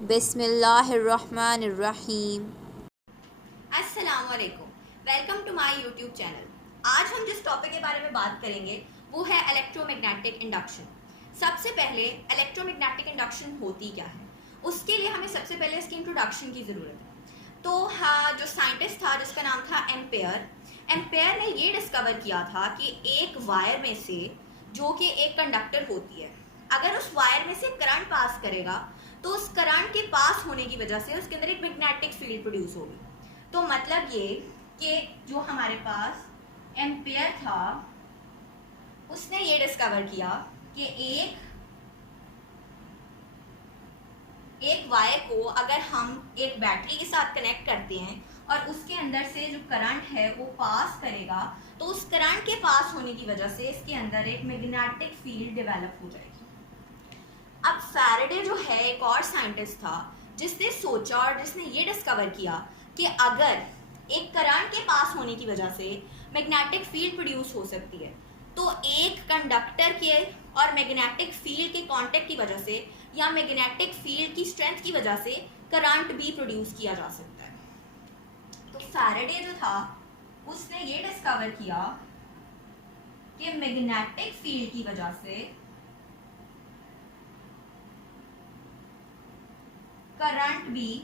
बिस्मिल्लाहिर्रहमानिर्रहीम। अस्सलामुअलैकुम, welcome to my YouTube channel. आज हम जिस टॉपिक के बारे में बात करेंगे वो है इलेक्ट्रोमैग्नेटिक इंडक्शन। सबसे पहले इलेक्ट्रोमैग्नेटिक इंडक्शन होती क्या है, उसके लिए हमें सबसे पहले इसकी इंट्रोडक्शन की ज़रूरत है। तो हाँ, जो साइंटिस्ट था जिसका नाम था एम्पेयर ने ये डिस्कवर किया था कि एक वायर में से, जो कि एक कंडक्टर होती है, अगर उस वायर में से करंट पास करेगा तो उस करंट के पास होने की वजह से उसके अंदर एक मैग्नेटिक फील्ड प्रोड्यूस होगी। तो मतलब ये कि जो हमारे पास एम्पेयर था उसने ये डिस्कवर किया कि एक वायर को अगर हम एक बैटरी के साथ कनेक्ट करते हैं और उसके अंदर से जो करंट है वो पास करेगा, तो उस करंट के पास होने की वजह से इसके अंदर एक मैग्नेटिक फील्ड डेवलप हो जाएगी। अब फैराडे जो है एक और साइंटिस्ट था जिसने सोचा और जिसने ये डिस्कवर किया कि अगर एक करंट के पास होने की वजह से मैग्नेटिक फील्ड प्रोड्यूस हो सकती है, तो एक कंडक्टर के और मैग्नेटिक फील्ड के कांटेक्ट की वजह से या मैग्नेटिक फील्ड की स्ट्रेंथ की वजह से करंट भी प्रोड्यूस किया जा सकता है। तो फैराडे जो था उसने ये डिस्कवर किया कि मैग्नेटिक फील्ड की वजह से करंट भी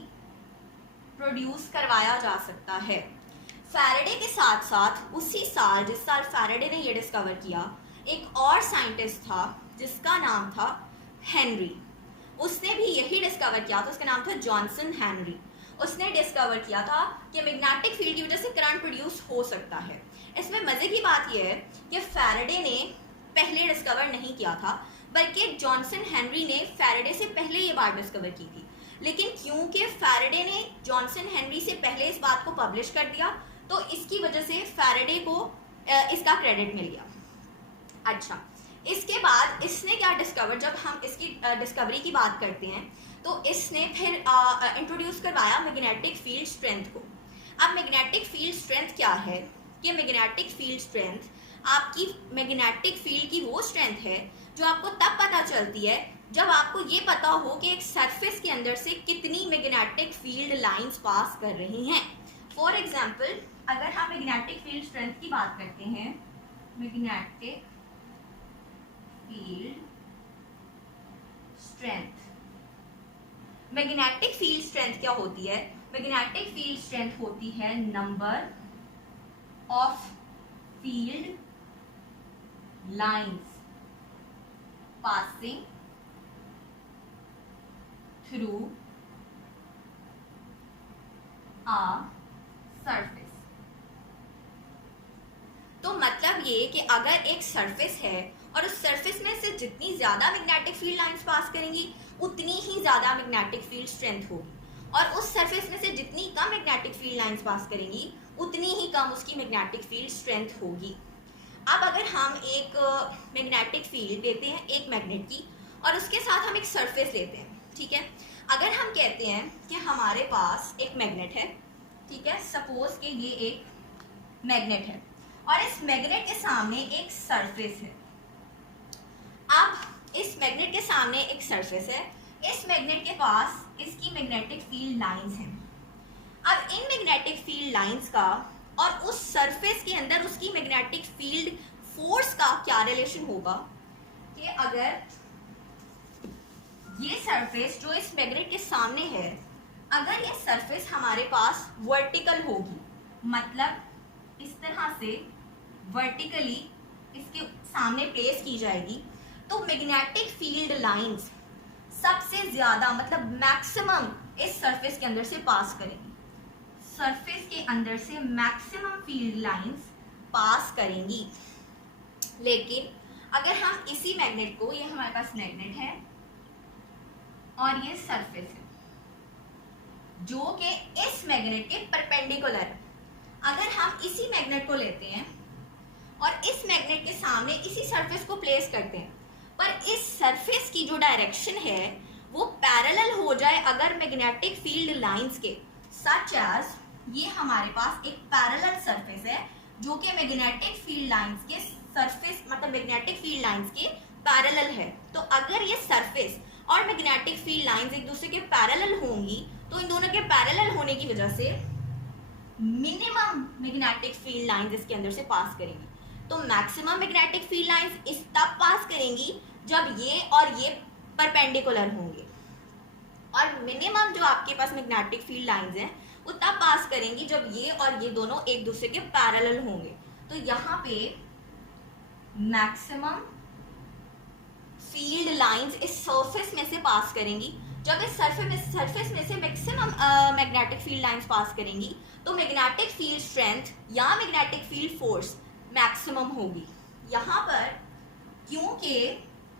प्रोड्यूस करवाया जा सकता है। फैराडे के साथ साथ उसी साल, जिस साल फैराडे ने ये डिस्कवर किया, एक और साइंटिस्ट था जिसका नाम था हेनरी। उसने भी यही डिस्कवर किया था, उसका नाम था जॉनसन हेनरी। उसने डिस्कवर किया था कि मैग्नेटिक फील्ड की वजह से करंट प्रोड्यूस हो सकता है। इसमें मजे की बात यह है कि फैराडे ने पहले डिस्कवर नहीं किया था, बल्कि जॉनसन हेनरी ने फैराडे से पहले ये बात डिस्कवर की थी। लेकिन क्योंकि फैराडे ने जॉनसन हेनरी से पहले इस बात को पब्लिश कर दिया, तो इसकी वजह से फैराडे को इसका क्रेडिट मिल गया। अच्छा, इसके बाद इसने क्या डिस्कवर, जब हम इसकी डिस्कवरी की बात करते हैं तो इसने फिर इंट्रोड्यूस करवाया मैग्नेटिक फील्ड स्ट्रेंथ को। अब मैग्नेटिक फील्ड स्ट्रेंथ क्या है कि मैग्नेटिक फील्ड स्ट्रेंथ आपकी मैग्नेटिक फील्ड की वो स्ट्रेंथ है जो आपको तब पता चलती है जब आपको ये पता हो कि एक सरफेस के अंदर से कितनी मैग्नेटिक फील्ड लाइंस पास कर रही हैं। फॉर एग्जांपल, अगर हम मैग्नेटिक फील्ड स्ट्रेंथ की बात करते हैं, magnetic field strength, magnetic field strength क्या होती है? मैग्नेटिक फील्ड स्ट्रेंथ होती है number of field lines passing through a surface. तो मतलब ये कि अगर एक सरफेस है और उस सरफेस में से जितनी ज्यादा मैग्नेटिक फील्ड लाइंस पास करेंगी उतनी ही ज्यादा मैग्नेटिक फील्ड स्ट्रेंथ होगी, और उस सरफेस में से जितनी कम मैग्नेटिक फील्ड लाइंस पास करेंगी उतनी ही कम उसकी मैग्नेटिक फील्ड स्ट्रेंथ होगी। अब अगर हम एक मैग्नेटिक फील्ड लेते हैं एक मैग्नेट की, और उसके साथ हम एक सरफेस लेते हैं, ठीक है। अगर हम कहते हैं कि हमारे पास एक मैग्नेट है, ठीक है, सपोज कि ये एक मैग्नेट है और इस मैग्नेट के सामने एक सरफेस है। अब इस मैग्नेट के सामने एक सरफेस है, इस मैग्नेट के पास इसकी मैग्नेटिक फील्ड लाइंस हैं। अब इन मैग्नेटिक फील्ड लाइंस का और उस सरफेस के अंदर उसकी मैग्नेटिक फील्ड फोर्स का क्या रिलेशन होगा कि अगर ये सरफेस जो इस मैग्नेट के सामने है, अगर ये सरफेस हमारे पास वर्टिकल होगी, मतलब इस तरह से वर्टिकली इसके सामने प्लेस की जाएगी, तो मैग्नेटिक फील्ड लाइंस सबसे ज्यादा, मतलब मैक्सिमम इस सरफेस के अंदर से पास करेंगी। सरफेस के अंदर से मैक्सिमम फील्ड लाइंस पास करेंगी। लेकिन अगर हम इसी मैग्नेट को, ये हमारे पास मैग्नेट है और ये सरफेस है जो कि इस मैग्नेट के परपेंडिकुलर है, अगर हम इसी मैग्नेट को लेते हैं और इस मैग्नेट के सामने इसी सरफेस को प्लेस करते हैं, पर इस सरफेस की जो डायरेक्शन है वो पैरेलल हो जाए अगर मैग्नेटिक फील्ड लाइंस के, सच एज ये हमारे पास एक पैरेलल सरफेस है जो कि मैग्नेटिक फील्ड लाइंस के सरफेस, मतलब मैग्नेटिक फील्ड लाइंस के पैरेलल है। तो अगर ये सरफेस और मैग्नेटिक फील्ड लाइंस एक दूसरे के पैरेलल होंगी तो इन दोनों के पैरेलल होने की वजह से मिनिमम मैग्नेटिक फील्ड लाइंस इसके अंदर से पास करेंगी। तो मैक्सिमम मैग्नेटिक फील्ड लाइंस इस तब पास करेंगी जब ये और ये परपेंडिकुलर होंगे, और मिनिमम जो आपके पास मैग्नेटिक फील्ड लाइंस हैं वो तब पास करेंगी जब ये और ये दोनों एक दूसरे के पैरेलल होंगे। तो यहाँ पे मैक्सिमम फील्ड लाइंस इस सरफेस में से पास करेंगी। जब इस सरफेस में से maximum magnetic field lines pass करेंगी तो मैग्नेटिक फील्ड स्ट्रेंथ या मैग्नेटिक फील्ड फोर्स मैक्सिमम होगी। यहाँ पर क्योंकि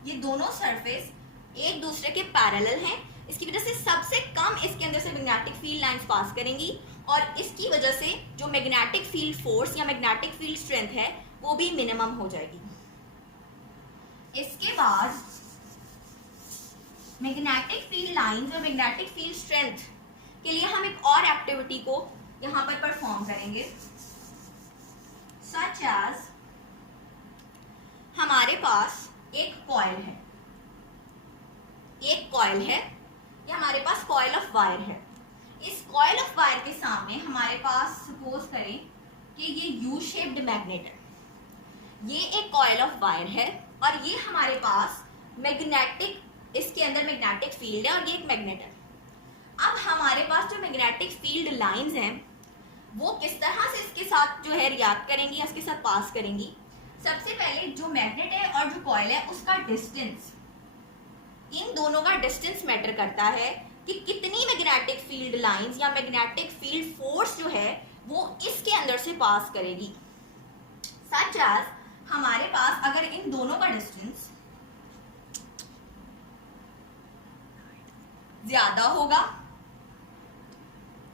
ये दोनों सरफेस एक दूसरे के पैरेलल हैं, इसकी वजह से सबसे कम इसके अंदर से मैग्नेटिक फील्ड लाइंस पास करेंगी और इसकी वजह से जो मैग्नेटिक फील्ड फोर्स या मैग्नेटिक फील्ड स्ट्रेंथ है वो भी मिनिमम हो जाएगी। इसके बाद मैग्नेटिक फील्ड लाइंस और मैग्नेटिक फील्ड स्ट्रेंथ के लिए हम एक और एक्टिविटी को यहाँ पर परफॉर्म करेंगे, सच एज हमारे पास एक कॉइल है, ये हमारे पास कॉइल ऑफ वायर है। इस कॉइल ऑफ वायर के सामने हमारे पास सपोज करें कि ये यू शेप्ड मैग्नेट है, ये एक कॉइल ऑफ वायर है और ये हमारे पास मैग्नेटिक, इसके अंदर मैग्नेटिक फील्ड है और ये एक मैग्नेट है। अब हमारे पास जो मैग्नेटिक फील्ड लाइंस हैं वो किस तरह से इसके साथ जो है रिएक्ट करेंगी या इसके साथ पास करेंगी। सबसे पहले जो मैग्नेट है और जो कॉइल है उसका डिस्टेंस, इन दोनों का डिस्टेंस मैटर करता है कि कितनी मैग्नेटिक फील्ड लाइंस या मैग्नेटिक फील्ड फोर्स जो है वो इसके अंदर से पास करेगी। सच एज हमारे पास अगर इन दोनों का डिस्टेंस ज्यादा होगा,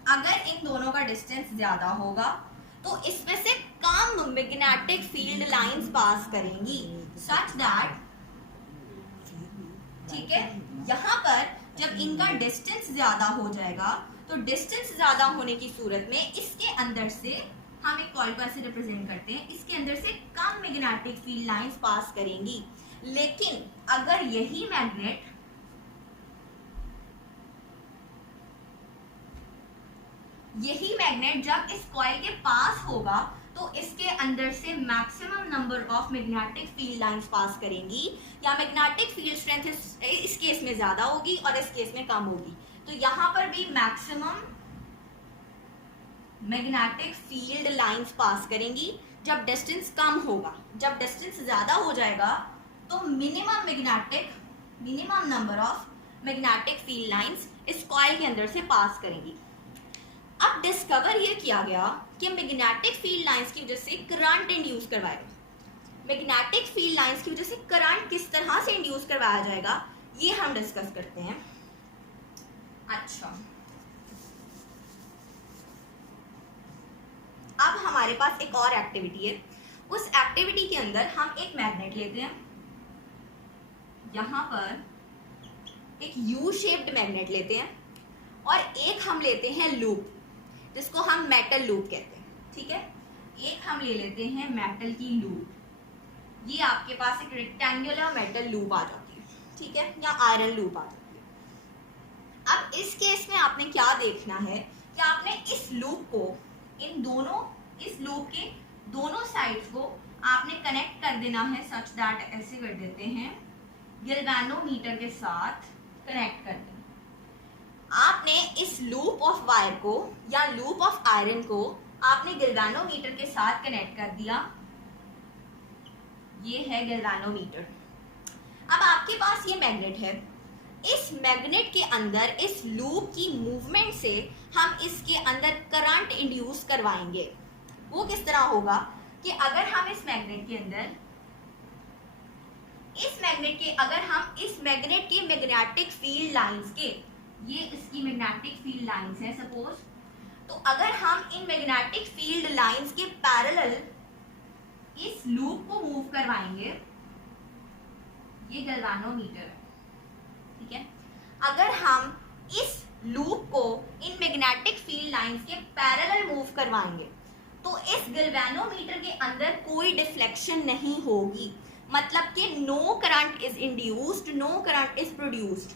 अगर इन दोनों का डिस्टेंस ज्यादा होगा तो इसमें से कम मैग्नेटिक फील्ड लाइंस पास करेंगी, सच दैट, ठीक है। यहाँ पर जब इनका डिस्टेंस ज्यादा हो जाएगा तो डिस्टेंस ज्यादा होने की सूरत में इसके अंदर से हम एक कॉइल को ऐसे रिप्रेजेंट करते हैं, इसके अंदर से कम मैग्नेटिक फील्ड लाइंस पास करेंगी। लेकिन अगर यही मैग्नेट जब इस कॉइल के पास होगा तो इसके अंदर से maximum number of magnetic field lines pass करेंगी, या मैग्नेटिक फील्ड स्ट्रेंथ इस केस में ज्यादा होगी और इस केस में कम होगी। तो यहाँ पर भी maximum magnetic field lines pass करेंगी जब डिस्टेंस कम होगा। जब डिस्टेंस ज्यादा हो जाएगा तो minimum number of magnetic field lines इस कॉइल के अंदर से पास करेंगी। अब डिस्कवर ये किया गया कि मैग्नेटिक फील्ड लाइंस की वजह से करंट इंड्यूस करवाएगा। मैग्नेटिक फील्ड लाइंस की वजह से करंट किस तरह से इंड्यूस करवाया जाएगा ये हम डिस्कस करते हैं। अच्छा, अब हमारे पास एक और एक्टिविटी है। उस एक्टिविटी के अंदर हम एक मैग्नेट लेते हैं, यहाँ पर एक यू शेप्ड मैग्नेट लेते हैं और एक हम लेते हैं लूप जिसको हम मेटल लूप कहते हैं, ठीक है। एक हम ले लेते हैं मेटल की लूप, ये आपके पास एक रेक्टेंगुलर मेटल लूप आ जाती है, ठीक है, या आयरन लूप आ जाती है। अब इस केस में आपने क्या देखना है कि आपने इस लूप को इस लूप के दोनों साइड्स को आपने कनेक्ट कर देना है, सच दैट, ऐसे कर देते हैं, गैल्वेनोमीटर के साथ कनेक्ट कर देना। आपने इस लूप ऑफ वायर को या लूप ऑफ आयरन को आपने गैल्वेनोमीटर के साथ कनेक्ट कर दिया, ये है गैल्वेनोमीटर। अब आपके पास ये मैग्नेट है, इस मैग्नेट के अंदर इस लूप की मूवमेंट से हम इसके अंदर करंट इंड्यूस करवाएंगे। वो किस तरह होगा कि अगर हम इस मैग्नेट के मैग्नेटिक फील्ड लाइंस के, ये इसकी मैग्नेटिक फील्ड लाइंस है सपोज, तो अगर हम इन मैग्नेटिक फील्ड लाइंस के पैरेलल इस लूप को मूव करवाएंगे, ये गैल्वेनोमीटर है, ठीक है। अगर हम इस लूप को इन मैग्नेटिक फील्ड लाइंस के पैरेलल मूव करवाएंगे तो इस गैल्वेनोमीटर के अंदर कोई डिफ्लेक्शन नहीं होगी, मतलब कि no current is induced, no current is produced.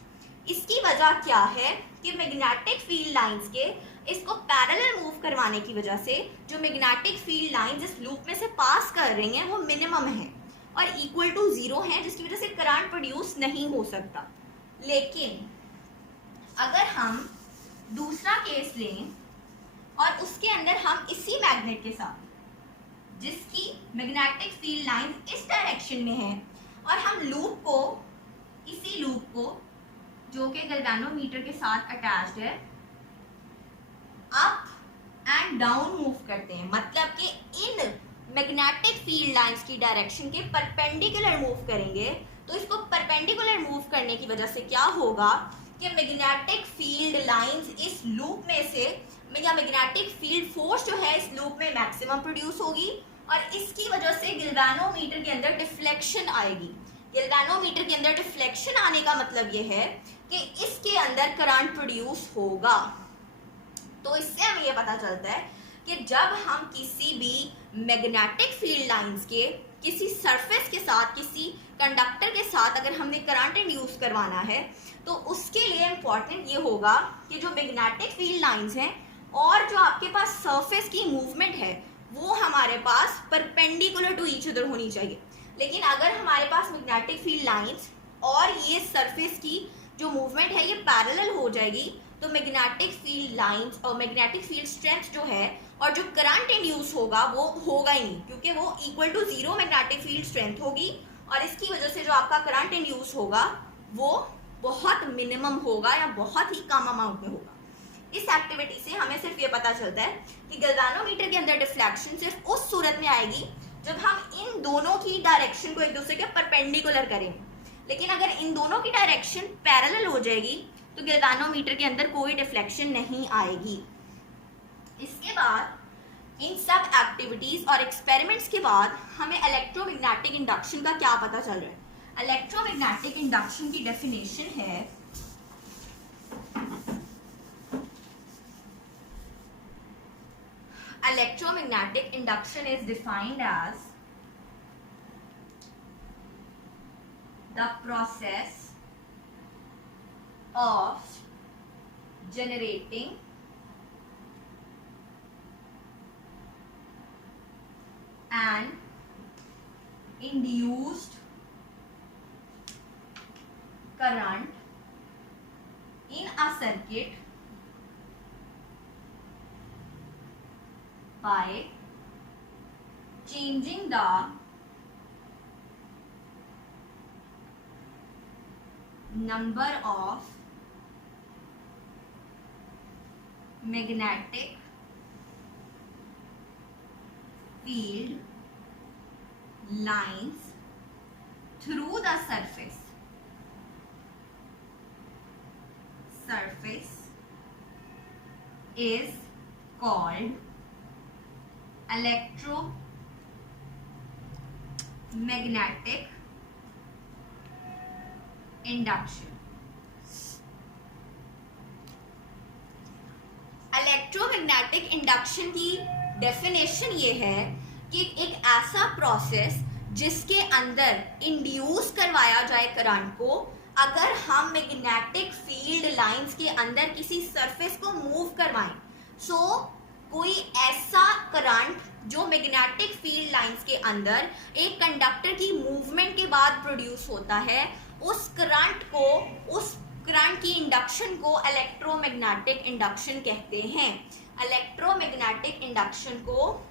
इसकी वजह क्या है कि मैग्नेटिक फील्ड लाइंस के इसको पैरेलल मूव करवाने की वजह से जो मैग्नेटिक फील्ड लाइंस इस लूप में से पास कर रही हैं वो मिनिमम है और इक्वल टू जीरो है, जिसकी वजह से करंट प्रोड्यूस नहीं हो सकता। लेकिन अगर हम दूसरा केस लें और उसके अंदर हम इसी मैग्नेट के साथ जिसकी मैग्नेटिक फील्ड लाइन इस डायरेक्शन में है और हम लूप को, इसी लूप को जो कि गैल्वेनोमीटर के साथ अटैच्ड है, अप एंड डाउन मूव करते हैं, मतलब कि इन मैग्नेटिक फील्ड लाइंस की डायरेक्शन के परपेंडिकुलर मूव करेंगे, तो इसको परपेंडिकुलर मूव करने की वजह से क्या होगा कि मैग्नेटिक फील्ड लाइंस इस लूप में से या मैग्नेटिक फील्ड फोर्स जो है इस लूप में मैक्सिमम प्रोड्यूस होगी और इसकी वजह से गैल्वेनोमीटर के अंदर डिफ्लेक्शन आएगी। गैल्वेनोमीटर के अंदर डिफ्लेक्शन आने का मतलब ये है कि इसके अंदर करंट प्रोड्यूस होगा। तो इससे हमें ये पता चलता है कि जब हम किसी भी मैग्नेटिक फील्ड लाइंस के किसी सरफेस के साथ, किसी कंडक्टर के साथ अगर हमने करंट इंड्यूस करवाना है तो उसके लिए इम्पॉर्टेंट ये होगा कि जो मैग्नेटिक फील्ड लाइंस हैं और जो आपके पास सरफेस की मूवमेंट है वो हमारे पास परपेंडिकुलर टू ईच अदर होनी चाहिए। लेकिन अगर हमारे पास मैग्नेटिक फील्ड लाइंस और ये सरफेस की जो मूवमेंट है ये पैरेलल हो जाएगी तो मैग्नेटिक फील्ड लाइंस और मैग्नेटिक फील्ड स्ट्रेंथ जो है और जो करंट इंड्यूस होगा वो होगा ही नहीं, क्योंकि वो equal to zero magnetic field strength होगी और इसकी वजह से जो आपका करंट इंड्यूस होगा वो बहुत मिनिमम होगा या बहुत ही कम अमाउंट में होगा। इस एक्टिविटी से हमें सिर्फ ये पता चलता है कि गैल्वेनोमीटर के अंदर डिफ्लेक्शन सिर्फ उस सूरत में आएगी जब हम इन दोनों की डायरेक्शन को एक दूसरे के परपेंडिकुलर करेंगे। लेकिन अगर इन दोनों की डायरेक्शन पैरेलल हो जाएगी तो गैल्वेनोमीटर के अंदर कोई डिफ्लेक्शन नहीं आएगी। इसके बाद इन सब एक्टिविटीज और एक्सपेरिमेंट्स के बाद हमें इलेक्ट्रोमैग्नेटिक इंडक्शन का क्या पता चल रहा है। इलेक्ट्रोमैग्नेटिक इंडक्शन की डेफिनेशन है electromagnetic induction is defined as the process of generating an induced current in a circuit by changing the number of magnetic field lines through the surface is called electromagnetic induction। Electromagnetic induction की definition ये है कि एक ऐसा process जिसके अंदर induce करवाया जाए करंट को, अगर हम मैग्नेटिक फील्ड लाइंस के अंदर किसी सरफेस को मूव करवाएं, सो कोई ऐसा करंट जो मैग्नेटिक फील्ड लाइंस के अंदर एक कंडक्टर की मूवमेंट के बाद प्रोड्यूस होता है, उस करंट की इंडक्शन को इलेक्ट्रोमैग्नेटिक इंडक्शन कहते हैं। इलेक्ट्रोमैग्नेटिक इंडक्शन को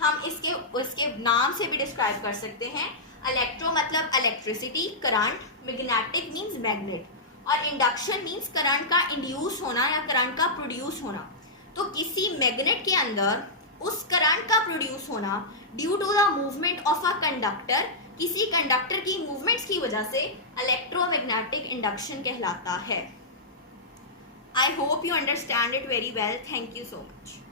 हम उसके नाम से भी डिस्क्राइब कर सकते हैं। इलेक्ट्रो मतलब electricity, current, magnetic means magnet और इंडक्शन मींस करंट का इंड्यूस होना या करंट का प्रोड्यूस होना। तो किसी मैग्नेट के अंदर उस करंट का प्रोड्यूस होना due to the movement of a conductor, किसी कंडक्टर की मूवमेंट्स की वजह से इलेक्ट्रोमैग्नेटिक इंडक्शन कहलाता है। I hope you understand it very well. Thank you so much.